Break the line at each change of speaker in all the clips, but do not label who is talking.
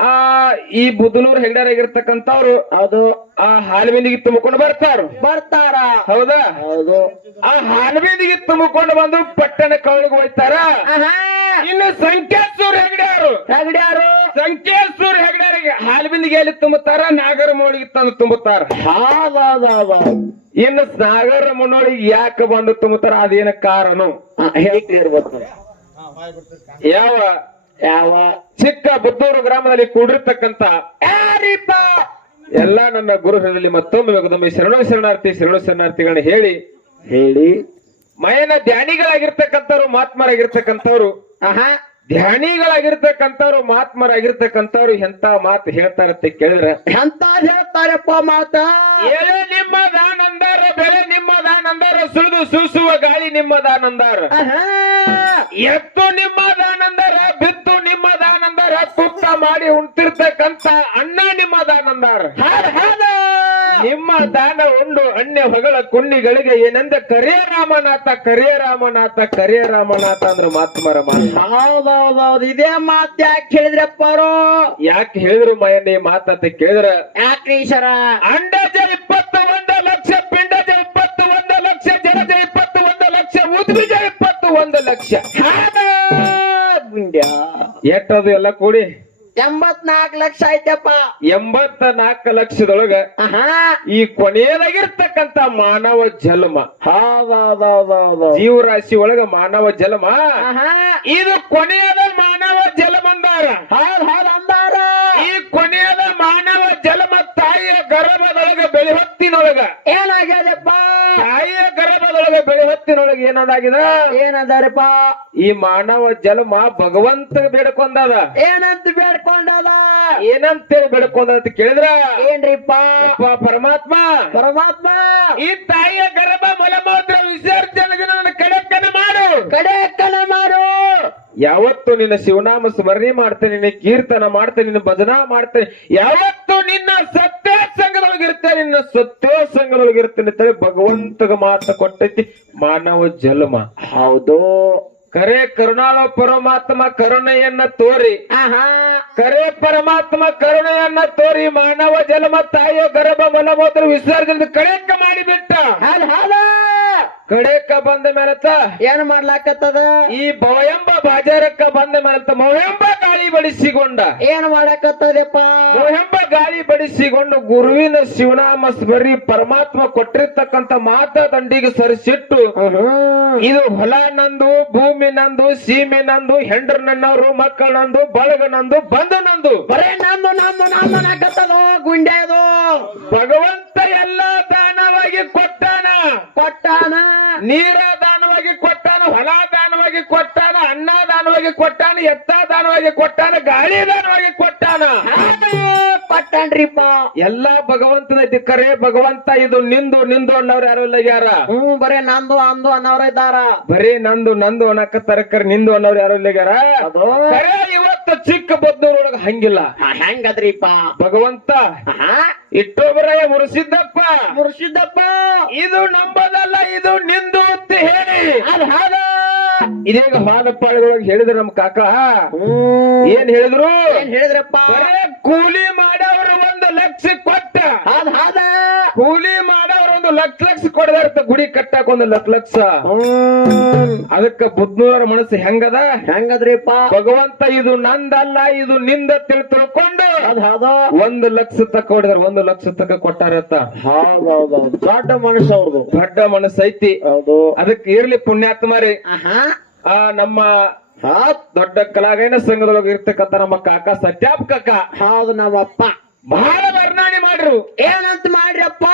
ಆ ಈ ಬುದನೂರ್ ಹೆಗ್ಡಾರಾಗಿರ್ತಕ್ಕಂಥವ್ರು
ಹೌದು
ಆ ಹಾಲ್ಬಿಂದಿಗೆ ತುಂಬಿಕೊಂಡು ಬರ್ತಾರ.
ಬರ್ತಾರ?
ಹೌದಾ?
ಹೌದು.
ಆ ಹಾಲ್ಬಿಂದಿಗೆ ತುಂಬಿಕೊಂಡು ಬಂದು ಪಟ್ಟಣ ಒಳಗೆ ಹೋಯ್ತಾರ. ಇನ್ನು ಸಂಕೇಶ್ವರ್ ಹೆಗ್ಡ್ಯಾರು.
ಹೆಗ್ಡ್ಯಾರು?
ಸಂಕೇಶ್ವರ್ ಹೆಗ್ಡ್ಯಾರಿಗೆ ಹಾಲ್ಬಿಂದಿಗೆ ಎಲ್ಲಿ ತುಂಬುತ್ತಾರ ನಾಗರ ಮೋಳಿಗೆ ತಂದು ತುಂಬುತ್ತಾರ ಇನ್ನು ಸಾಗರ ಮುನ್ನೋಳಿಗೆ ಯಾಕೆ ಬಂದು ತುಂಬುತ್ತಾರ ಅದೇನ ಕಾರಣ? ಯಾವ?
ಯಾವ
ಚಿಕ್ಕ ಬುದ್ದೂರು ಗ್ರಾಮದಲ್ಲಿ ಕೂಡಿರ್ತಕ್ಕಂತ ಎಲ್ಲಾ ಎಲ್ಲ ನನ್ನ ಗುರುಗಳಲ್ಲಿ ಮತ್ತೊಮ್ಮೆ ಶರಣ ಶರಣಾರ್ಥಿ ಶರಣ ಶರಣಾರ್ಥಿಗಳನ್ನ ಹೇಳಿ.
ಹೇಳಿ.
ಮಯನ ಧ್ಯಾನಿಗಳಾಗಿರ್ತಕ್ಕಂಥವ್ರು ಮಹಾತ್ಮರಾಗಿರ್ತಕ್ಕಂಥವ್ರು.
ಆಹಾ.
ಧ್ಯಾನಿಗಳಾಗಿರ್ತಕ್ಕಂಥವ್ರು ಮಹಾತ್ಮರಾಗಿರ್ತಕ್ಕಂಥವ್ರು ಎಂತ ಮಾತು ಹೇಳ್ತಾರಂತ ಕೇಳಿದ್ರೆ
ಎಂತ ಹೇಳ್ತಾರಪ್ಪ ಮಾತ?
ಏಳು ನಿಮ್ಮದಾನಂದಾರ ಬೆಳೆ ನಿಮ್ಮದಾನಂದಾರ ಸುಳಿದು ಸೂಸುವ ಗಾಳಿ ನಿಮ್ಮದಾನಂದಾರ. ಎತ್ತು ನಿಮ್ಮದಾನಂದರ ಬಿತ್ತು ನಿಮ್ಮದಾನಂದರ ತುಪ್ಪ ಮಾಡಿ ಉಣ್ತಿರ್ತಕ್ಕಂತ ಅಣ್ಣ ನಿಮ್ಮದಾನಂದಾರ. ನಿಮ್ಮ ದಾನ ಉಂಡು ಅನ್ಯ ಹೊಗಳ ಕುಂಡಿಗಳಿಗೆ ಏನಂದ ಕರೇ ರಾಮನಾಥ ಕರೇ ರಾಮನಾಥ ಕರೇ ರಾಮನಾಥ ಅಂದ್ರೆ ಮಾತ್ಮರ ಮಾತು
ಹೌದೌದೌದು ಇದೇ ಮಾತ್ ಯಾಕೆ ಹೇಳಿದ್ರಪ್ಪ ಅವರು
ಯಾಕೆ ಹೇಳಿದ್ರು ಮಯನ್ನ ಈ ಮಾತಂತ ಕೇಳಿದ್ರ?
ಯಾಕೆ ಈಶ್ವರ?
ಅಂಡಜ ಇಪ್ಪತ್ತ ಒಂದು ಲಕ್ಷ ಪಿಂಡಜ ಜಲಜ ಇಪ್ಪತ್ತು ಒಂದು ಲಕ್ಷ ಉದ್ವಿಜ ಇಪ್ಪತ್ತು ಒಂದು ಲಕ್ಷ.
ಗುಂಡ್ಯ.
ಎಟ್ಟದು ಎಲ್ಲ ಕೂಡಿ?
ಎಂಬತ್ನಾಲ್ಕು ಲಕ್ಷ ಐತಪ್ಪ
ಎಂಬತ್ತ ನಾಲ್ಕು ಲಕ್ಷದೊಳಗ ಈ ಕೊನೆಯದಾಗಿರ್ತಕ್ಕಂತ ಮಾನವ ಜನ್ಮ. ಜೀವರಾಶಿ ಒಳಗ ಮಾನವ ಜನ್ಮ. ಇದು ಕೊನೆಯದ ಮಾನವ ಜನ್ಮ ಅಂದಾರ.
ಅಂದಾರ.
ಈ ಮಾನವ ಜನ್ಮ ತಾಯಿಯ ಗರ್ಭದೊಳಗ ಬೆಳೆ ಹೊತ್ತಿನೊಳಗ.
ಏನಾಗ್ಯದಪ್ಪ?
ತಾಯಿಯ ಗರ್ಭದೊಳಗ ಬೆಳೆ ಹೊತ್ತಿನೊಳಗೆ ಏನದಾಗಿದ?
ಏನದಾರಪ್ಪ?
ಈ ಮಾನವ ಜನ್ಮ ಭಗವಂತ ಬೇಡ್ಕೊಂಡದ.
ಏನಂತ ಬೇಡ್ಕೊಂಡದ?
ಏನಂತೇಳಿ ಬೇಡ್ಕೊಂಡ ಅಂತ ಕೇಳಿದ್ರ?
ಏನ್ರಿಪ್ಪ?
ಪರಮಾತ್ಮ.
ಪರಮಾತ್ಮ.
ಈ ತಾಯಿಯ ಗರ್ಭ ಮಲಮೂತ್ರ ವಿಸರ್ಜನೆ ನನ್ನ ಕಡೆಕ್ಕನ ಮಾಡು.
ಕಡೆ ಕಣ ಮಾಡು
ಯಾವತ್ತು ನಿನ್ನ ಶಿವನಾಮ ಸ್ಮರಣೆ ಮಾಡ್ತೇನೆ, ನಿನ್ನ ಕೀರ್ತನ ಮಾಡ್ತೇನೆ, ನಿನ್ನ ಭಜನಾ ಮಾಡ್ತೇನೆ, ಯಾವತ್ತು ನಿನ್ನ ಸತ್ಯ ಸಂಘದೊಳಗಿರ್ತೇನೆ ನಿನ್ನ ಸತ್ಯ ಸಂಘದೊಳಗಿರ್ತೇನೆ ಭಗವಂತಗ ಮಾತ ಕೊಟ್ಟೈತಿ ಮಾನವ ಜನ್ಮ.
ಹೌದು.
ಕರೆ ಕರುಣಾಳು ಪರಮಾತ್ಮ ಕರುಣೆಯನ್ನ ತೋರಿ. ಕರೆ ಪರಮಾತ್ಮ ಕರುಣೆಯನ್ನ ತೋರಿ ಮಾನವ ಜನ್ಮ ತಾಯಿಯ ಗರ್ಭ ಮಲಮೂತ್ರ ವಿಸರ್ಜನೆ ಕಡೆಕ ಮಾಡಿಬಿಟ್ಟ. ಕಡೆಕ ಬಂದ ಮೇಲತ್ತ
ಏನ್ ಮಾಡ್ಲಾಕತ್ತದ?
ಈ ಭವಯಂಬ ಬಾಜಾರಕ್ಕ ಬಂದ ಮೇಲತ್ತ ಮೊವೆಂಬ ಗಾಳಿ ಬಡಿಸಿಕೊಂಡ
ಏನ್ ಮಾಡಕತ್ತದಪ್ಪ?
ಮೊವೆಂಬ ಗಾಳಿ ಬಡಿಸಿಕೊಂಡು ಗುರುವಿನ ಶಿವನಾಮ ಸ್ಮರಿ ಪರಮಾತ್ಮ ಕೊಟ್ಟಿರ್ತಕ್ಕಂತ ಮಾತ ದಂಡಿಗೆ ಸರಿಸಿಟ್ಟು ಇದು ಹೊಲ ನಂದು ಭೂಮಿ ನಂದು ಸೀಮೆ ನಂದು ಹೆಂಡ್ರ ನನ್ನವರು ಮಕ್ಕಳ ನಂದು ಬಳಗ ನಂದು ಬಂದ ನಂದು
ಬರೇ ನಂದು ನಮ್ಮ ನಂದು ನಗತ್ತದೋ ಗುಂಡ್ಯಾದು.
ಭಗವಂತ ಎಲ್ಲ ದಾನವಾಗಿ ಕೊಟ್ಟಾನ.
ಕೊಟ್ಟಾನ.
ನೀರ ದಾನವಾಗಿ ಕೊಟ್ಟಾನ ಹೊಲ ದಾನವಾಗಿ ಕೊಟ್ಟಾನ ಅನ್ನ ದಾನವಾಗಿ ಕೊಟ್ಟಾನ ಎತ್ತ ದಾನವಾಗಿ ಕೊಟ್ಟಾನ ಗಾಳಿ ದಾನವಾಗಿ ಕೊಟ್ಟಾನ
ಕೊಟ್ಟಾನ್ರಿಪ್ಪ.
ಎಲ್ಲಾ ಭಗವಂತನ ದಿಕ್ಕರೆ ಭಗವಂತ ಇದು ನಿಂದು ನಿಂದು ಅನ್ನೋರು ಯಾರು ಇಲ್ಲ ಯಾರ
ಹ್ಮ್ ಬರೇ ನಂದು ಅಂದು ಅನ್ನೋರ ಇದ್ದಾರ.
ಬರೀ ನಂದು ನಂದು ಅನ್ನಕ ತರಕರ್ ನಿಂದು ಅನ್ನೋರು ಯಾರು ಇಲ್ಲ ಯಾರ ಇವತ್ತು ಚಿಕ್ಕ ಬದ್ದೂರೊಳಗ ಹಂಗಿಲ್ಲ.
ಹೆಂಗದ್ರಿಪ್ಪ.
ಭಗವಂತ
ಹಾ.
ಮುರುಸಿದ್ದಪ್ಪ.
ಮುರುಸಿದ್ದಪ್ಪ.
ಇದು ನಂಬದಲ್ಲ ಇದು ನಿಂದು ಅಂತ ಹೇಳಿ.
ಅದು
ಇದೀಗ ಹಾಲಪ್ಪಾಳಿಗಳೊಳಗೆ ಹೇಳಿದ್ರು ನಮ್ ಕಾಕ. ಏನ್ ಹೇಳಿದ್ರು?
ಏನ್ ಹೇಳಿದ್ರಪ್ಪ?
ಕೂಲಿ ಮಾಡವ್ರು ಒಂದು ಲಕ್ಷ ಕೊಟ್ಟ.
ಅದ್ ಹಾದ.
ಕೂಲಿ ಲಕ್ಷ ಲಕ್ಷ ಕೊಡದಾರ್ತ ಗುಡಿ ಕಟ್ಟಾಕ ಒಂದ್ ಲಕ್ಷ. ಲಕ್ಷ ಅದಕ್ಕ ಬುದ್ಧನೂರ ಮನಸ್ಸು ಹೆಂಗದ?
ಹೆಂಗದ್ರಿಪ್ಪ?
ಭಗವಂತ ಇದು ನಂದಲ್ಲ ಇದು ನಿಂದ ತಿಳ್ ತಿಳ್ಕೊಂಡು ಒಂದು ಲಕ್ಷ ತಕ್ಕ ಹೊಡೆದಾರ ಒಂದು ಲಕ್ಷ ತಕ್ಕ ಕೊಟ್ಟಾರತ್ತ.
ದೊಡ್ಡ ಮನಸ್ಸು ಅವ್ರದ್ದು
ದೊಡ್ಡ ಮನಸ್ಸು ಐತಿ.
ಹೌದು.
ಅದಕ್ಕೆ ಇರ್ಲಿ ಪುಣ್ಯಾತ್ಮರಿ
ಆಹಾ.
ಆ ನಮ್ಮ ದೊಡ್ಡ ಕಲಾಗೈನ ಸಂಘದೊಳಗೆ ಇರ್ತಕ್ಕಂತ ನಮ್ಮ ಕಾಕ ಸತ್ಯಾಪ್ ಕಾಕ.
ಹೌದು ನಮ್ಮಪ್ಪ.
ಬಹಳ ವರ್ಣಾಣಿ ಮಾಡ್ರು.
ಏನಂತ ಮಾಡ್ರಪ್ಪ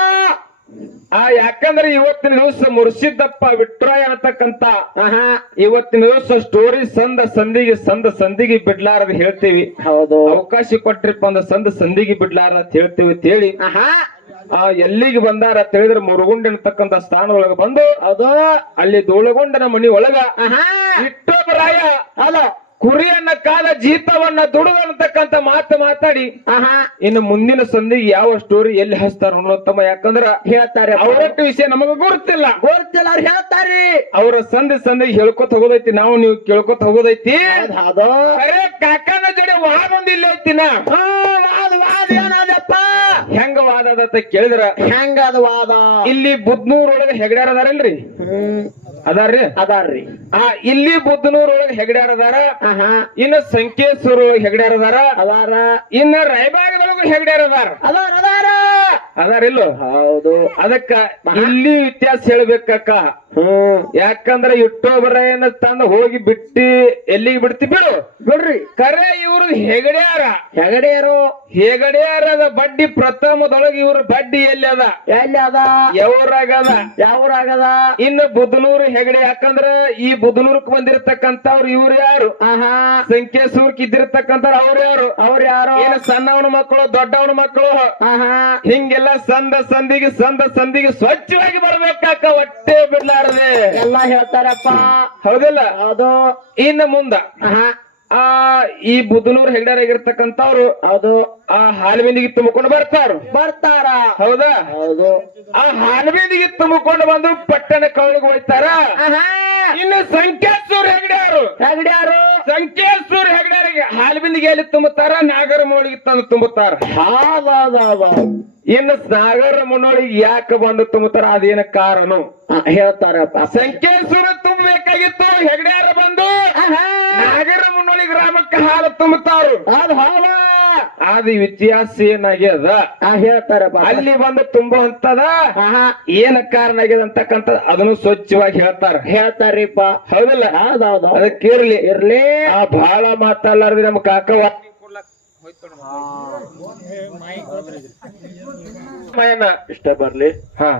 ಆ ಯಾಕಂದ್ರೆ ಇವತ್ತಿನ ದಿವಸ ಮುರ್ಸಿದ್ದಪ್ಪ ವಿಟ್ರಾಯ ಅಂತಕ್ಕಂತ
ಆಹಾ.
ಇವತ್ತಿನ ದಿವಸ ಸ್ಟೋರಿ ಸಂದ ಸಂದಿಗೆ ಸಂದ ಸಂದಿಗೆ ಬಿಡ್ಲಾರದ ಹೇಳ್ತೀವಿ.
ಹೌದು.
ಅವಕಾಶ ಕೊಟ್ರಿಪ್ಪ ಅಂದ ಸಂದ ಸಂದಿಗೆ ಬಿಡ್ಲಾರ ಅಂತ ಹೇಳ್ತೀವಿ ಅಂತ ಹೇಳಿ
ಆಹಾ.
ಆ ಎಲ್ಲಿಗೆ ಬಂದಾರ ಅಂತ ಹೇಳಿದ್ರೆ ಮುರುಗುಂಡ ಸ್ಥಾನ ಒಳಗ ಬಂದು
ಅದ
ಅಲ್ಲಿ ಧೂಳಗೊಂಡನ ಮನಿ ಒಳಗ
ಆಹಾ.
ಇಟ್ಟೊಬ್ಬರಾಯ
ಹಲೋ
ಕುರಿಯನ್ನ ಕಾಲ ಜೀತವನ್ನ ದುಡಿದಂತಕ್ಕಂತ ಮಾತು ಮಾತಾಡಿ
ಆಹಾ.
ಇನ್ನು ಮುಂದಿನ ಸಂಧಿಗೆ ಯಾವ ಸ್ಟೋರಿ ಎಲ್ಲಿ ಹಚ್ತಾರ ಅನ್ನೋತ್ತಮ್ಮ ಯಾಕಂದ್ರ
ಹೇಳ್ತಾರೆ
ಅವರಟ್ಟು ವಿಷಯ ನಮಗ ಗೊತ್ತಿಲ್ಲ.
ಗೊತ್ತಿಲ್ಲ ಅವ್ರು ಹೇಳ್ತಾರಿ.
ಅವರ ಸಂಧಿ ಸಂಧಿಗೆ ಹೇಳ್ಕೊತ ಹೋಗೋದೈತಿ ನಾವು ನೀವು ಕೇಳ್ಕೊತ ಹೋಗೋದೈತಿ. ಅರೆ ಕಾಕನ ಜಡೆ ವಾದ ಒಂದ್ ಇಲ್ಲ ಐತಿನ?
ವಾದ ವಾದ ಏನಾದಪ್ಪ?
ಹೆಂಗ ವಾದ ಅಂತ ಕೇಳಿದ್ರ?
ಹೆಂಗದ ವಾದ?
ಇಲ್ಲಿ ಬುದ್ನೂರ್ ಒಳಗ ಹೆಗಡ್ಯಾರ ಅದಾರಲ್ರಿ
ಹ್ಮ್.
ಅದಾರ್ರಿ?
ಅದಾರ್ರಿ.
ಆ ಇಲ್ಲಿ ಬುದ್ಧನೂರ್ ಒಳಗ ಹೆಗಡ್ಯಾರ ಅದಾರ
ಆಹಾ.
ಇನ್ನು ಸಂಕೇಶ್ವರ ಹೆಗಡ್ಯಾರ ಅದಾರ.
ಅದಾರ
ಇನ್ನ ಹೆಗಡ್ಯಾರದಾರ. ಹೆಗಡ್ಯಾರ ಅದಾರ
ಅದಾರ ಅದಾರ.
ಅದಾರಿಲ್ಲೋ
ಹೌದು.
ಅದಕ್ಕ ಇಲ್ಲಿ ವ್ಯತ್ಯಾಸ ಹೇಳ್ಬೇಕಕ್ಕ.
ಹ್ಮ್.
ಯಾಕಂದ್ರ ಇಟ್ಟೋಬರನ್ನ ತಂದ ಹೋಗಿ ಬಿಟ್ಟಿ ಎಲ್ಲಿಗೆ ಬಿಡ್ತಿ ಬಿಡು.
ಬಿಡ್ರಿ.
ಕರೆ ಇವ್ರು ಹೆಗಡೆಯಾರ.
ಹೆಗಡೆಯರು.
ಹೆಗಡೆಯಾರದ ಬಡ್ಡಿ ಪ್ರಥಮದೊಳಗೆ ಇವ್ರ ಬಡ್ಡಿ ಎಲ್ಲಿ ಅದ?
ಎಲ್ಲಿ ಅದ?
ಯಾವ್ರಾಗದ
ಯಾವ್ರಾಗದ
ಇನ್ನು ಬುದ್ನೂರು ಹೆಗಡೆ ಯಾಕಂದ್ರ ಈ ಬುದ್ನೂರ್ಕ್ ಬಂದಿರತಕ್ಕಂತವ್ರು ಇವ್ರು ಯಾರು?
ಆಹಾ.
ಸಂಖ್ಯೆ ಸೂರ್ಕ್ ಇದ್ದಿರತಕ್ಕಂತ ಅವ್ರ ಯಾರು?
ಅವ್ರ ಯಾರು?
ಏನು ಸಣ್ಣವನ ಮಕ್ಕಳು ದೊಡ್ಡವನ ಮಕ್ಕಳು?
ಆಹಾ.
ಹಿಂಗೆಲ್ಲ ಸಂದ ಸಂದಿಗೆ ಸಂದ ಸಂದಿಗೆ ಸ್ವಚ್ಛವಾಗಿ ಬರ್ಬೇಕಾಕ ಹೊಟ್ಟೆ ಬಿಡ್ಲಾರದೆ.
ಎಲ್ಲ ಹೇಳ್ತಾರಪ್ಪ.
ಹೌದಿಲ್ಲ?
ಹೌದು.
ಇನ್ನು ಮುಂದ.
ಆಹಾ.
ಆ ಈ ಬುದ್ಧನೂರ್ ಹೆಗ್ಡಾರ್
ಆಗಿರ್ತಕ್ಕಂಥವ್ರು ಅದು
ಆ ಹಾಲುಬಿಂದಿಗೆ ತುಂಬಿಕೊಂಡು ಬರ್ತಾರ.
ಬರ್ತಾರ?
ಹೌದಾ?
ಹೌದು.
ಆ ಹಾಲುಬಿಂದಿಗೆ ತುಂಬಿಕೊಂಡು ಬಂದು ಪಟ್ಟಣ ಕವಳಿಗೆ ಹೋಯ್ತಾರ ಇನ್ನು ಸಂಖ್ಯಾಸೂರ್ ಹೆಗ್ಡ್ಯಾರು.
ಹೆಗ್ಡಾರು
ಸಂಖ್ಯಾಸೂರ್ ಹೆಗ್ಡಾರಿಗೆ ಹಾಲುಬಿಂದಿಗೆ ಎಲ್ಲಿ ತುಂಬುತ್ತಾರ? ನಾಗರ ಮೋಳಿಗೆ ತಂದು ತುಂಬುತ್ತಾರ. ಇನ್ನು ಸಾಗರ ಮುನ್ನೋಳಿಗೆ ಯಾಕೆ ಬಂದು ತುಂಬುತ್ತಾರ? ಅದೇನ ಕಾರಣ?
ಹೇಳ್ತಾರಪ್ಪ.
ಸಂಖ್ಯಾಸೂರ ತುಂಬಬೇಕಾಗಿತ್ತು ಹೆಗ್ಡ್ಯಾರ ಬಂದು
ಆಹಾ.
ನಾಗರ ಮುನ್ನೋಳಿ ಗ್ರಾಮಕ್ಕೆ ಹಾಲು ತುಂಬುತ್ತಾರು.
ಅದು ಹಾಲ.
ಅದು ವ್ಯತ್ಯಾಸ ಏನಾಗ್ಯದ?
ಹೇಳ್ತಾರ ಹೇಳ್ತಾರಪ್ಪ
ಅಲ್ಲಿ ಬಂದು ತುಂಬುವಂತದ
ಆಹಾ.
ಏನ ಕಾರಣ ಆಗ್ಯದ ಅಂತಕ್ಕಂತ ಅದನ್ನು ಸ್ವಚ್ಛವಾಗಿ ಹೇಳ್ತಾರ.
ಹೇಳ್ತಾರೀಪ
ಹೌದಲ್ಲ?
ಹೌದೌದು.
ಅದಕ್ಕೆ ಇರ್ಲಿ.
ಇರ್ಲಿ.
ಆ ಬಹಳ ಮಾತಾಡ್ಲಾರ್ದೆ ನಮ್ ಕಾಕ ಮಯನ
ಇಷ್ಟ ಬರ್ಲಿ.
ಹಾ.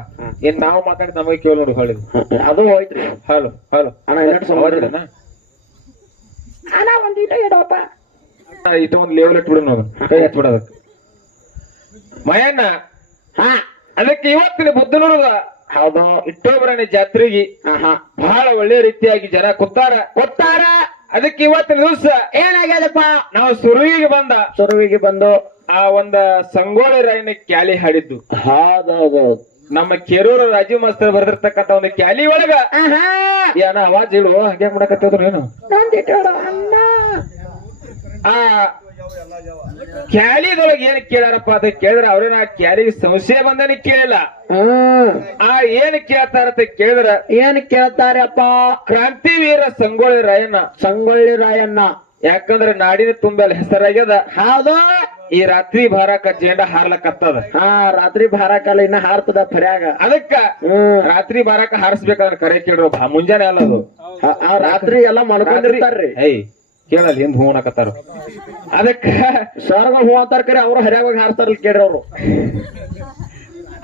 ಏನ್ ನಾವು ಮಾತಾಡಿ ನಮಗೆ ಕೇಳಿ ನೋಡಿ ಹೊಳಿ.
ಅದು ಹೋಯ್ತ್ರಿ
ಹಲೋ ಹಲೋ
ಅಣ್ಣ ಎರಡು ಸಲ ಅಣ್ಣ. ಒಂದಿಟ ಇಡಪ್ಪ.
ಇಷ್ಟ ಒಂದ್ ಲೇವಲ್ ಇಟ್ಬಿಡು ನಾವು ಕೈ ಹಚ್ಬಿಡೋದಕ್ಕೆ ಮಯಣ್ಣ
ಹಾ.
ಅದಕ್ಕೆ ಇವತ್ತಿನ ಬುದ್ಧನೂರದ
ಹೌದು.
ಇಟ್ಟೋಬರನೆ ಜಾತ್ರೆಗೆ
ಆಹಾ.
ಬಹಳ ಒಳ್ಳೆ ರೀತಿಯಾಗಿ ಜನ ಕೊತ್ತಾರ
ಕೊತ್ತಾರ
ಅದಕ್ಕೆ ಇವತ್ತಿನ ದಿವಸ
ಏನಾಗ್ಯದಪ್ಪ?
ನಾವು ಸುರುವಿಗೆ ಬಂದ.
ಸುರುವಿಗೆ ಬಂದು
ಆ ಒಂದ ಸಂಗೋಳ ರಾಯನ ಕ್ಯಾಲಿ ಹಾಡಿದ್ದು.
ಹೌದೌದು.
ನಮ್ಮ ಕೆರೂರ ರಾಜೀವ್ ಮಾಸ್ತರ್ ಬರೆದಿರ್ತಕ್ಕಂತ ಒಂದು ಕ್ಯಾಲಿ ಒಳಗ.
ಆಹಾ.
ಏನ ಅವಾಜ್ ಇಡು ಹಂಗೆ ಮಾಡಕತ್ತಿದ್ರು ಏನು?
ನಂದಿಟ ಅಣ್ಣ.
ಆ ಕ್ಯಾಲಿದೊಳಗೆ ಏನ್ ಕೇಳಾರಪ್ಪ ಅಂತ ಕೇಳಿದ್ರ ಅವ್ರೇನ ಆ ಕ್ಯಾಲಿಗೆ ಸಂಶಯ ಬಂದನೆ ಕೇಳಿಲ್ಲ.
ಹ್ಮ್
ಆ ಏನ್ ಕೇಳ್ತಾರಂತ ಕೇಳಿದ್ರ
ಏನ್ ಕೇಳ್ತಾರಪ್ಪ?
ಕ್ರಾಂತಿವೀರ ಸಂಗೊಳ್ಳಿ ರಾಯಣ್ಣ.
ಸಂಗೊಳ್ಳಿ ರಾಯಣ್ಣ.
ಯಾಕಂದ್ರೆ ನಾಡಿನ ತುಂಬೆಲ್ಲ ಹೆಸರಾಗ್ಯದ.
ಹೌದು.
ಈ ರಾತ್ರಿ ಭಾರಕ ಜೇಂಡ ಹಾರ್ಲಕತ್ತದ.
ಹಾ ರಾತ್ರಿ ಭಾರಕಾಲ ಇನ್ನ ಹಾರ್ತದ ಫರ್ಯಾಗ
ಅದಕ್ಕ ರಾತ್ರಿ ಭಾರಕ ಹಾರಿಸ್ಬೇಕಾದ್ರೆ ಕರೆ ಕೇಳ್ರು ಮುಂಜಾನೆ ಅಲ್ಲ ಅದು.
ಆ- ರಾತ್ರಿ ಎಲ್ಲಾ ಮಲ್ಕೊಂಡಿರ್ತಾರ್ರಿ
ಐ ಕೇಳಲ್ಲ ಹಿಂದ್ ಹೂ ಅನ್ನಕತ್ತಾರ ಅದಕ್ಕ
ಸ್ವರ್ಗ ಹೂ ಅಂತಾರ ಕರೆ ಅವ್ರು ಹರ್ಯಾಗ ಹೋಗಿ ಹಾರ್ತಾರಲ್ಲ ಕೇಳ್ರಿ ಅವ್ರು.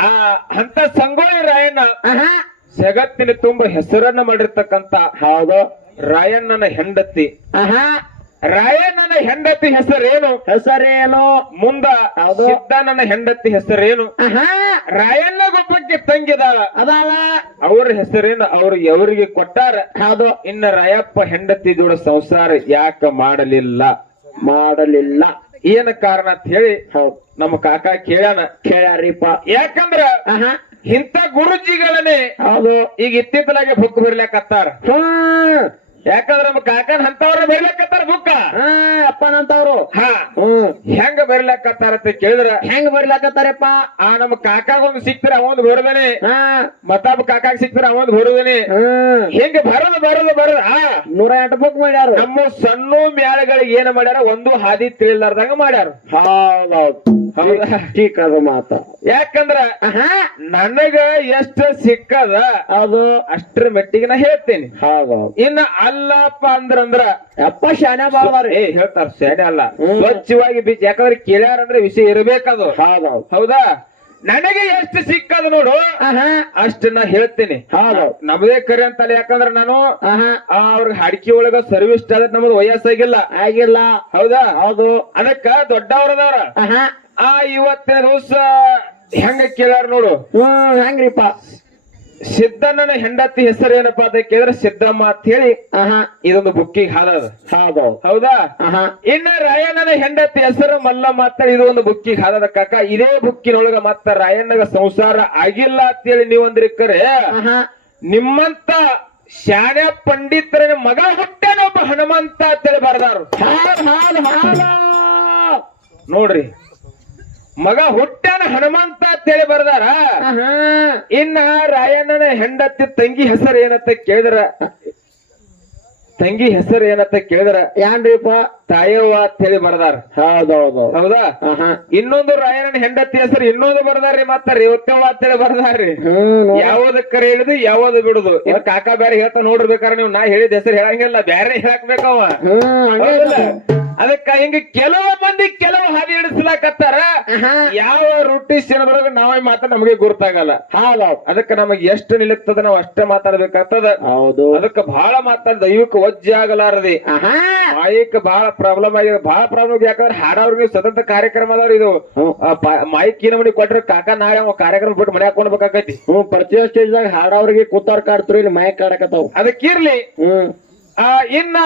ಆ ಅಂತ ಸಂಗೊಳ್ಳಿ ರಾಯಣ್ಣ ಜಗತ್ತಿನ ತುಂಬ ಹೆಸರನ್ನ ಮಾಡಿರ್ತಕ್ಕಂತ
ಹೌದು
ರಾಯಣ್ಣನ ಹೆಂಡತಿ.
ಆಹಾ.
ರಾಯಣ್ಣನ ಹೆಂಡತಿ ಹೆಸರೇನು?
ಹೆಸರೇನು?
ಮುಂದ. ಸಿದ್ದಣ್ಣನ ಹೆಂಡತಿ ಹೆಸರೇನು? ರಾಯಣ್ಣ ಗೊಬ್ಬಕ್ಕೆ ತಂಗಿದಾಳ
ಅದಾವ
ಅವ್ರ ಹೆಸರೇನು ಅವ್ರು ಎವರಿಗೆ ಕೊಟ್ಟಾರ?
ಅದು
ಇನ್ನ ರಾಯಪ್ಪ ಹೆಂಡತಿ ಜೋಡ ಸಂಸಾರ ಯಾಕ ಮಾಡಲಿಲ್ಲ?
ಮಾಡಲಿಲ್ಲ.
ಏನ ಕಾರಣ ಅಂತ ಹೇಳಿ
ಹೌದು.
ನಮ್ಮ ಕಾಕ ಕೇಳ್ಯಾನ.
ಕೇಳ್ಯಾರಿಪ್ಪ.
ಯಾಕಂದ್ರ ಇಂಥ ಗುರುಜಿಗಳನ್ನೇ
ಹೌದು.
ಈಗ ಇತ್ತಿತ್ತಲಾಗೆ ಬುಕ್ ಬರ್ಲಾಕತ್ತಾರ ಯಾಕಂದ್ರ ನಮ್ಮ ಕಾಕನ್ ಅಂತವ್ರ ಬರ್ಲಿಕತ್ತಾರ ಬುಕ್ಕ.
ಅಪ್ಪನಂತವ್ರು
ಹಾ. ಹೆಂಗ ಬರ್ಲಾಕತ್ತಾರ ಅಂತ ಕೇಳಿದ್ರ.
ಹೆಂಗ್ ಬರ್ಲಾಕತ್ತಾರಪ್ಪ?
ಆ ನಮ್ ಕಾಕಾಗ ಒಂದು ಸಿಕ್ತರ ಅವಂದ್ ಬರುದನೆ.
ಹಾ.
ಮತ್ತಾಬ್ ಕಾಕಾಗ ಸಿಕ್ತಿರ ಅವಂದ್ ಬರುದನೆ.
ಹ್ಮ್.
ಹೆಂಗ ಬರದ ಬರದು ಬರದು. ಹಾ.
ನೂರ ಎಂಟು ಬುಕ್ ಮಾಡ್ಯಾರ.
ನಮ್ಮ ಸಣ್ಣ ಮ್ಯಾಳಗಳಿಗೆ ಏನ್ ಮಾಡ್ಯಾರ? ಒಂದು ಹಾದಿ ತಿಳಿಲಾರ್ದಂಗ ಮಾಡ್ಯಾರ.
ಹೌದೌದು.
ಹೌದಾ?
ಟೀಕ್ ಅದು ಮಾತ.
ಯಾಕಂದ್ರ ನನಗ ಎಷ್ಟ ಸಿಕ್ಕದ
ಅದು
ಅಷ್ಟರ ಮೆಟ್ಟಿಗೆ ನಾ ಹೇಳ್ತೇನೆ.
ಹೌದೌದು.
ಇನ್ನ ಅಲ್ಲಪ್ಪ ಅಂದ್ರಂದ್ರ
ಅಪ್ಪ ಶಾನೆ ಬಾಳ್ದಾರಿ
ಏ ಹೇಳ್ತಾರ. ಸೇನೆ ಅಲ್ಲ. ಸ್ವಚ್ಛವಾಗಿ ಬೀಚ್ ಯಾಕಂದ್ರೆ ಕೇಳ್ಯಾರಂದ್ರೆ ವಿಷಯ ಇರಬೇಕದು.
ಹೌದೌದು
ಹೌದಾ? ನನಗೆ ಎಷ್ಟು ಸಿಕ್ಕದ ನೋಡು. ಅಷ್ಟ ನಾ ಹೇಳ್ತೇನೆ. ನಮ್ದೇ ಕರೆ ಅಂತಲ್ಲ ಯಾಕಂದ್ರ ನಾನು ಅವ್ರಿಗೆ ಹಾಡಿಕೆ ಒಳಗ ಸರ್ವಿಸ್ ನಮ್ದು ವಯಸ್ಸಾಗಿಲ್ಲ.
ಆಗಿಲ್ಲ.
ಹೌದಾ?
ಹೌದು.
ಅದಕ್ಕ ದೊಡ್ಡವ್ರದವ್ರ. ಆ ಇವತ್ತಿನ ದಿವಸ ಹೆಂಗ ಕೇಳ್ಯಾರ ನೋಡು.
ಹ್ಮ್ ಹೆಂಗ್ರಿಪ್ಪ?
ಸಿದ್ದಣ್ಣನ ಹೆಂಡತಿ ಹೆಸರು ಏನಪ್ಪಾ ಅಂತ ಕೇಳಿದ್ರೆ ಸಿದ್ದಮ್ಮ ಅಂತ ಹೇಳಿ ಇದೊಂದು ಬುಕ್ಕಿಗೆ ಹಾಲದ.
ಹೌದು.
ಇನ್ನ ರಾಯಣ್ಣನ ಹೆಂಡತಿ ಹೆಸರು ಮಲ್ಲಮ್ಮ ಅಂತ ಇದು ಒಂದು ಬುಕ್ಕಿಗೆ ಹಾಲದ. ಕಾಕ ಇದೇ ಬುಕ್ಕಿನೊಳಗ ಮತ್ತ ರಾಯಣ್ಣಗ ಸಂಸಾರ ಆಗಿಲ್ಲ ಅಂತ ಹೇಳಿ ಕರೆ. ನಿಮ್ಮಂತ ಶಾಣೆ ಪಂಡಿತರ ಮಗ ಹುಟ್ಟನೊಬ್ಬ ಹನುಮಂತ ಅಂತೇಳಿ ಬರ್ದಾರು. ನೋಡ್ರಿ. ಮಗ ಹುಟ್ಟನ ಹನುಮಂತ ಅಂತೇಳಿ ಬರ್ದಾರ. ಇನ್ನ ರಾಯಣ್ಣನ ಹೆಂಡತಿ ತಂಗಿ ಹೆಸರು ಏನಂತ ಕೇಳಿದ್ರ? ತಂಗಿ ಹೆಸರು ಏನಂತ ಕೇಳಿದ್ರ?
ಏನ್ರಿಪ್ಪ
ತಾಯವ್ವ ಅಂತೇಳಿ ಬರ್ದಾರ.
ಹೌದೌದು.
ಹೌದಾ? ಇನ್ನೊಂದು ರಾಯಣ್ಣನ ಹೆಂಡತಿ ಹೆಸರು ಇನ್ನೊಂದು ಬರ್ದಾರ್ರಿ ಮತ್ತ ರೇವತ್ತವ್ವ ಬರ್ದಾರ್ರಿ.
ಹೇಳಿ ನೋಡ್-
ಯಾವ್ದು ಕರೆ ಹಿಡಿದು ಯಾವ್ದು ಬಿಡುದು. ಇನ್ನು ಕಾಕಾ ಬ್ಯಾರೆ ಹೇಳ್ತಾ ನೋಡ್ರಿ ನೀವು ನಾ ಹೇಳಿದ ಹೆಸರು ಹೇಳಂಗಿಲ್ಲ ಬ್ಯಾರೆ ಹೇಳಕ್ಬೇಕವ? ಅದಕ್ಕ ಹಿಂಗ ಕೆಲವು ಮಂದಿ ಕೆಲವು ಹಾದಿ ಹಿಡಿಸ್ಲಾಕತ್ತಾರ. ಯಾವ ರೊಟ್ಟಿ ಸಿನಿಮಾದ್ರಾಗ ನಾವೇ ಮಾತ ನಮಗೆ ಗುರ್ತಾಗಲ್ಲ.
ಹಾಲ.
ಅದಕ್ಕ ನಮಗ್ ಎಷ್ಟು ನಿಲುಕ್ತದ ನಾವ್ ಅಷ್ಟೇ ಮಾತಾಡ್ಬೇಕಾಗ್ತದ.
ಹೌದು.
ಅದಕ್ಕ ಬಹಳ ಮಾತಾಡ ದೈವಕ್ಕೆ ವಜ್ಜೆ ಆಗಲಾರದಿ.
ಆಹಾ.
ಮಾಯಿಕ್ ಬಹಳ ಪ್ರಾಬ್ಲಮ್ ಆಗಿದೆ. ಬಹಳ ಪ್ರಾಬ್ಲಮ್ ಯಾಕಂದ್ರೆ ಹಾಡವ್ರಿಗೆ ಸ್ವತಂತ್ರ ಕಾರ್ಯಕ್ರಮ ಅದಾವ್ರಿ ಇದು. ಮೈಕ್ ಏನ ಮನಿ ಕೊಟ್ರೆ ಕಾಕ ನಾಳೆ ಅವ ಕಾರ್ಯಕ್ರಮ ಬಿಟ್ಟು ಮನೆ ಹಾಕೊಂಡ್ಬೇಕಾಕೈತಿ
ಹ್ಮ್ ಪ್ರತಿ ಸ್ಟೇಜ್ದಾಗ ಹಾಡವ್ರಿಗೆ ಕೂತಾರ ಕಾಡ್ತ್ರು ಇಲ್ಲಿ ಮೈಕ್ ಕಾಡಕತ್ತಾವ
ಅದಕ್ಕಿರ್ಲಿ
ಹ್ಮ್
ಆ ಇನ್ನ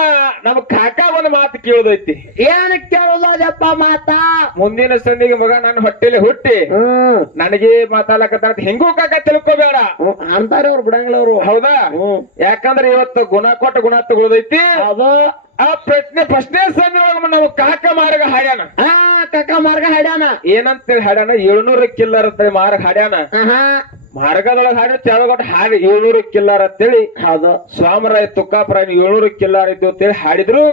ನಮ್ ಕಾಕ ಒಂದ್ ಮಾತು ಕೇಳೋದೈತಿ.
ಏನ್ ಕೇಳೋದಪ್ಪ ಮಾತಾ?
ಮುಂದಿನ ಸಂದಿಗೆ ಮಗ ನನ್ನ ಹೊಟ್ಟೆಲಿ ಹುಟ್ಟಿ.
ಹ್ಮ್
ನನಗೆ ಮಾತಾಡಕತ್ತ ಹೆಂಗೂ ಕಾಕ ತಿಳ್ಕೊಬೇಡ.
ಅಂತಾರೆ ಅವ್ರು ಬಿಡಂಗಿಲ್ಲ ಅವ್ರು
ಹೌದಾ ಯಾಕಂದ್ರೆ ಇವತ್ತು ಗುಣ ಕೊಟ್ಟ ಗುಣ ತಗೊಳ್ಳೋದೈತಿ
ಅದು
ಆ ಪ್ರಶ್ನೆ ಪ್ರಶ್ನೆ ಸಂದರ್ಭ ನಾವು ಕಾಕ ಮಾರ್ಗ ಹಾಡ್ಯಾನ.
ಆ ಕಾಕ ಮಾರ್ಗ ಹಾಡ್ಯಾನ.
ಏನಂತೇಳಿ ಹಾಡ್ಯಾನ? ಏಳ್ನೂರ ಕಿಲ್ಲರ್ ಅಂತೇಳಿ ಮಾರ್ಗ ಹಾಡ್ಯಾನ.
ಮಾರ್ಗದೊಳಗೆ
ಮಾರ್ಗದೊಳಗ ಹಾಡಿ ತೆಳಗೊಟ್ಟು ಹಾಡಿ ಏಳ್ನೂರು ಕಿಲ್ಲರ್ ಅಂತೇಳಿ
ಹೌದು.
ಸ್ವಾಮರಾಯ ತುಕ್ಕಾಪುರ ಏಳ್ನೂರು ಕಿಲ್ಲರ್ ಇದ್ದು ಅಂತೇಳಿ ಹಾಡಿದ್ರು.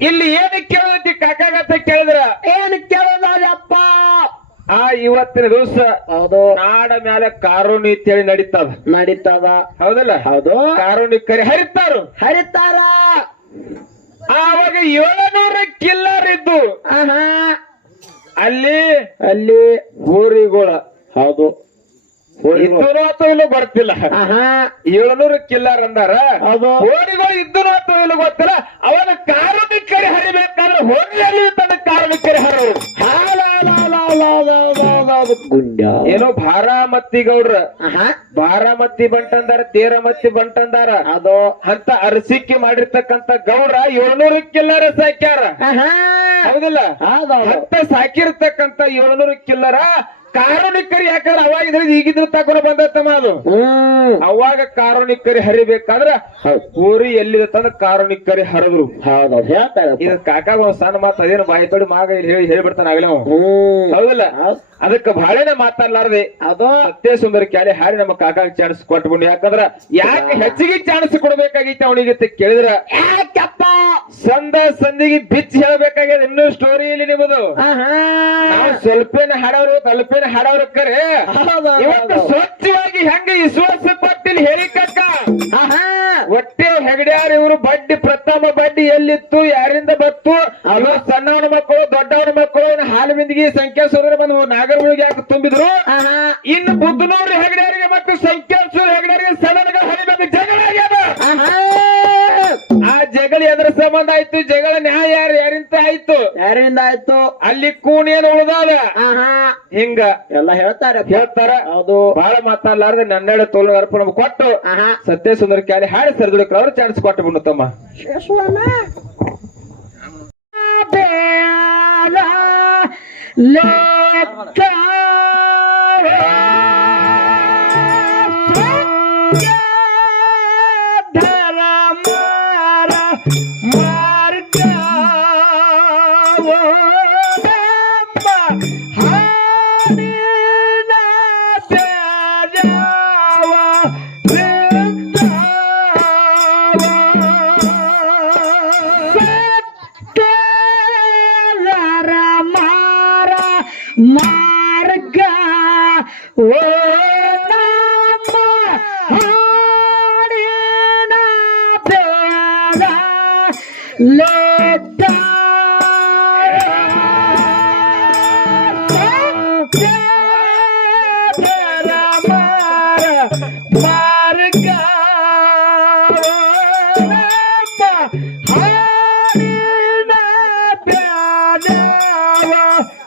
ಇಲ್ಲಿ ಏನಕ್ಕೆ ಕೇಳೋದೈತಿ ಕಾಕಾಗತ್ತ ಕೇಳಿದ್ರ?
ಏನ್ ಕೇಳೋದಪ್ಪ
ಆ ಇವತ್ತಿನ ದಿವಸ
ಹೌದು.
ನಾಡ ಮೇಲೆ ಕಾರುಣಿ ಅಂತೇಳಿ ನಡೀತದ.
ನಡೀತದ.
ಹೌದಲ್ಲ?
ಹೌದು.
ಕಾರುಣಿ ಕರಿ ಹರಿತಾರು.
ಹರಿತಾರ.
ಆವಾಗ ಏಳುನೂರ ಕಿಲ್ಲರ್ ಇದ್ದು ಅಲ್ಲಿ
ಅಲ್ಲಿ
ಊರಿಗೋಳ
ಹೌದು.
ಇದ್ದನು ಇಲ್ಲ ಬರ್ತಿಲ್ಲ. ಏಳ್ನೂರು ಕಿಲ್ಲರ್ ಅಂದಾರ. ಹೋರಿಗಳು ಇದ್ದನು ಇಲ್ಲ ಗೊತ್ತಿಲ್ಲ ಅವಾಗ ಕಾರ್ಮಿಕರಿ ಹರಿಬೇಕಾದ್ರೆ ಹೋರಿಯಲ್ಲಿ ತನ್ನ
ಕಾರ್ಮಿಕರಿ ಗುಂಡ
ಏನೋ ಭಾರಾಮತಿ ಗೌಡ್ರ ಭಾರಾಮತಿ ಬಂಟಂದಾರ ತೇರಮತಿ ಬಂಟಂದಾರ
ಅದು
ಅಂತ ಅರಸಿಕ್ಕಿ ಮಾಡಿರ್ತಕ್ಕಂತ ಗೌಡ್ರ ಏಳ್ನೂರು ಕಿಲ್ಲರ ಸಾಕ್ಯಾರ ಹೌದಿಲ್ಲ ಅಂತ ಸಾಕಿರ್ತಕ್ಕಂತ ಏಳ್ನೂರು ಕಿಲ್ಲರ ಕಾರುಣಿಕರಿ ಯಾಕಂದ್ರೆ ಅವಾಗ ಇದ್ರೆ ಈಗಿದ್ರ ತಕೊಂಡು ಬಂದತ್ತಮ್ಮ ಅದು. ಅವಾಗ ಕಾರುಣಿಕರಿ ಹರಿಬೇಕಾದ್ರ ಊರಿ ಎಲ್ಲಿದೆ ತಂದ ಕಾರುಣಿಕರಿ ಹರಿದ್ರು.
ಹೌದೌದು ಹೇಳ್ತಾರೆ
ಇದ ಕಾಕಾಗ ಒಂದ್ ಸಣ್ಣ ಮಾತು ಅದೇನು ಬಾಯಿ ತೊಡಿ ಮಾಗ ಇಲ್ಲಿ ಹೇಳಿ ಹೇಳ್ಬಿಡ್ತಾನ ಆಗಲೇ ಹೌದಲ್ಲ. ಅದಕ್ಕ ಬಹಳನೇ ಮಾತಾಡ್ಲಾರ್ದೆ.
ಅದು.
ಅತ್ತೆ ಸುಂದರ ಕ್ಯಾಲಿ ಹಾರಿ ನಮ್ಮ ಕಾಕಾಗ ಚಾನ್ಸ್ ಕೊಟ್ಬಿಟ್ಟು ಯಾಕಂದ್ರ ಯಾಕೆ ಹೆಚ್ಚಿಗೆ ಚಾನ್ಸ್ ಕೊಡ್ಬೇಕಾಗಿತ್ತು ಅವನಿಗೆ ಕೇಳಿದ್ರ
ಯಾಕಪ್ಪ?
ಸಂದ ಸಂದಿಗೆ ಬಿಚ್ಚಿ ಹೇಳ್ಬೇಕಾಗ್ಯದ ಇನ್ನೂ ಸ್ಟೋರಿ ಇಲ್ಲಿ ನಿಮ್ಮದು
ಸ್ವಲ್ಪ
ಹಾಡೋರು ಸ್ವಲ್ಪೇನ ಹಾಡವ್ರ ಕರೆ ಇವತ್ತು. ಸ್ವಚ್ಛವಾಗಿ ಹೆಂಗ ವಿಶ್ವಾಸ ಕೊಟ್ಟಿಲ್ಲಿ ಹೇಳಿ ಕಕ್ಕ
ಆಹಾ.
ಒಟ್ಟೆ ಹೆಗಡ್ಯಾರ ಇವರು ಬಡ್ಡಿ ಪ್ರಥಮ ಬಡ್ಡಿ ಎಲ್ಲಿತ್ತು ಯಾರಿಂದ ಬತ್ತು ಇವ ಸಣ್ಣವನ ಮಕ್ಕಳು ದೊಡ್ಡವನ ಮಕ್ಕಳು ಹಾಲು ಬಿಂದಿಗೆ ಸಂಖ್ಯಾ ಸೋದರ ಬಂದು ನಾಗರಗಳಿಗೆ ಯಾಕೆ ತುಂಬಿದ್ರು? ಇನ್ನು ಬುದ್ಧನೂರು ಹೆಗಡ್ಯಾರಿಗೆ ಮತ್ತು ಸಂಖ್ಯಾ ಸೂರ್ಯ ಹೆಗಡ್ಯಾರಿಗೆ ಸದನಗ ಹರಿಬೇಕು ಜಗಳ ಆಗ್ಯದ
ಆಹಾ
ಎದ್ರ ಸಂಬಂಧ ಆಯ್ತು ಜಗಳ ನ್ಯಾಯ ಯಾರು ಯಾರಿಂದ ಆಯ್ತು?
ಯಾರಿಂದ ಆಯ್ತು?
ಅಲ್ಲಿ ಕೂಣೇನು ಉಳ್ದಾದ.
ಆಹಾ.
ಹಿಂಗ.
ಎಲ್ಲ ಹೇಳ್ತಾರೆ
ಹೇಳ್ತಾರ.
ಹೌದು.
ಬಹಳ ಮಾತಾಡ್ಲಾರ್ದ ನನ್ನೆಡೆ ತೋಲು ಅರ್ಪಣ ಕೊಟ್ಟು
ಆಹಾ.
ಸತ್ಯ ಸುಂದರ ಕ್ಯಾಲಿ ಹಾಡಿ ಸರ್ದುಳಕ್ರ ಅವ್ರು ಚಾನ್ಸ್ ಕೊಟ್ಟು ಬಿಡು ತಮ್ಮ.
ಮಾರ್ಗ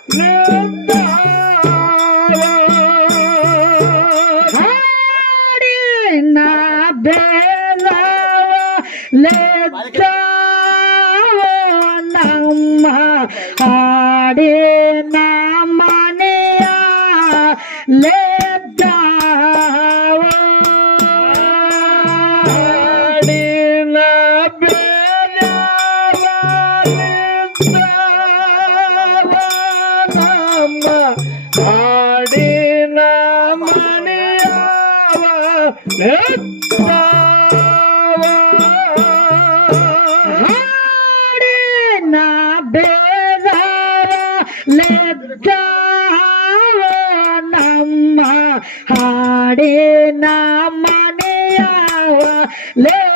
No. ಬೇದರ ಲೆದ್ದಾವ ನಮ್ಮ ಹಾಡಿನ ಮನೆಯವ ಲೆದ್ದಾವ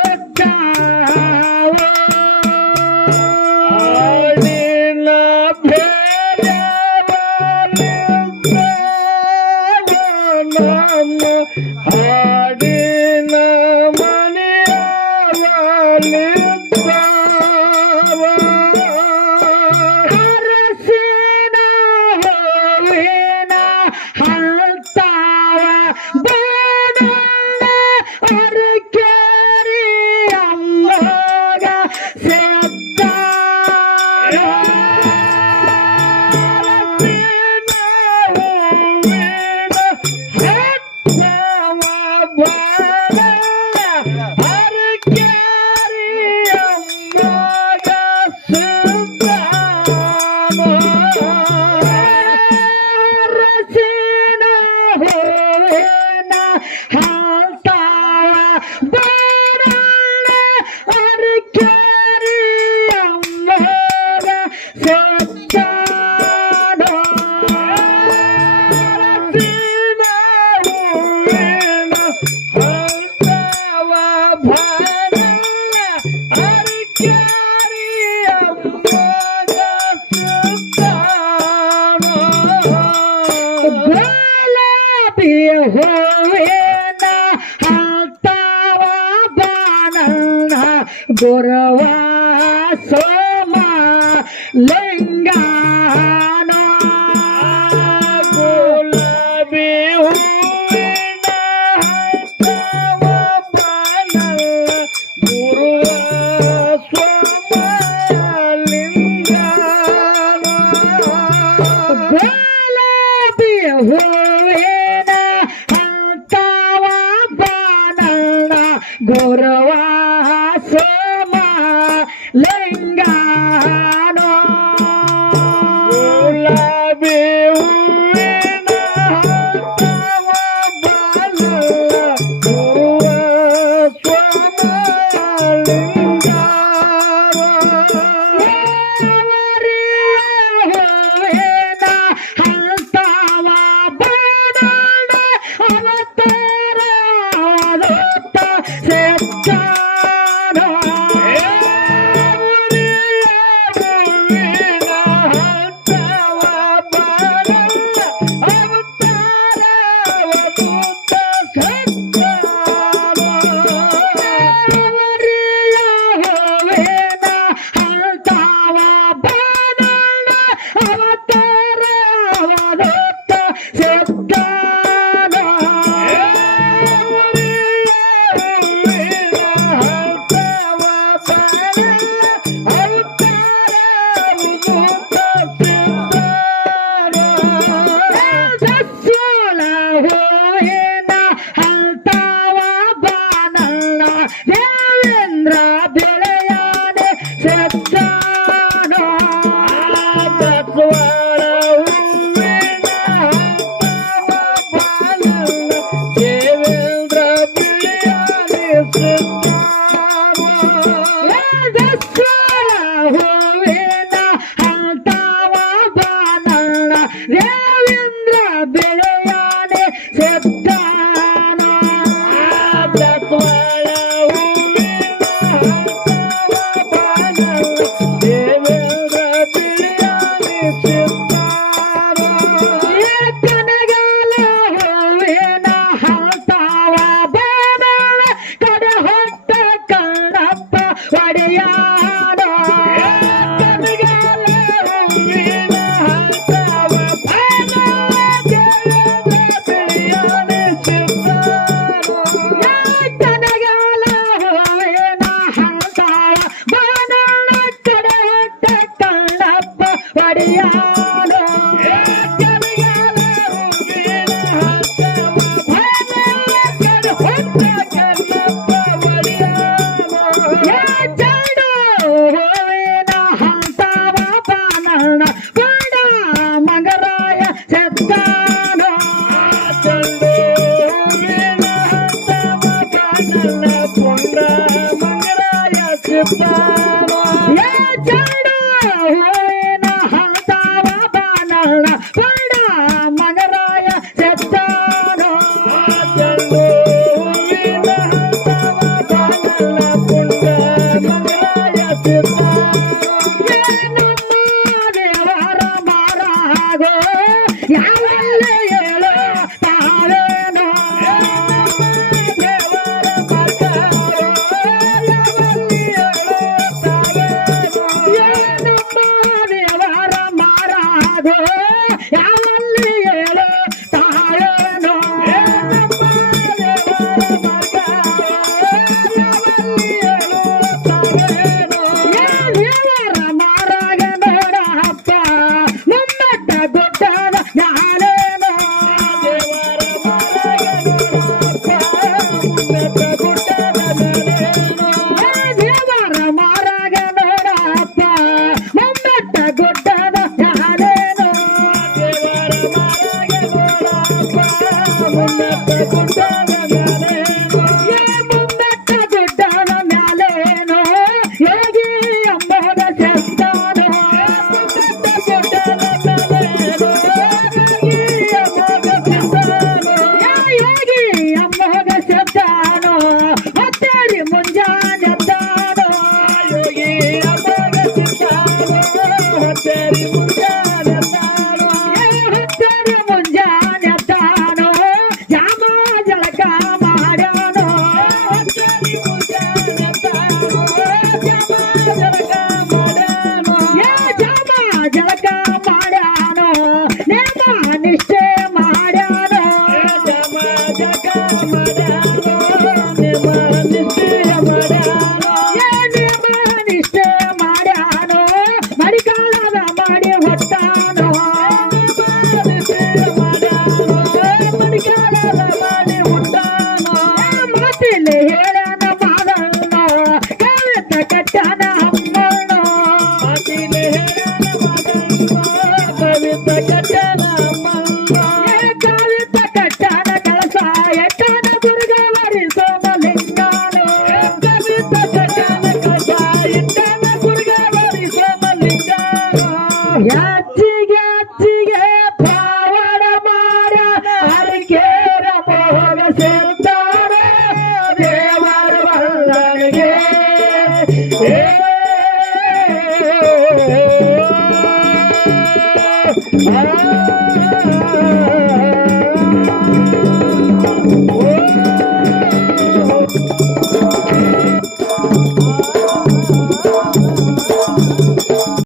Hallelujah. lenga.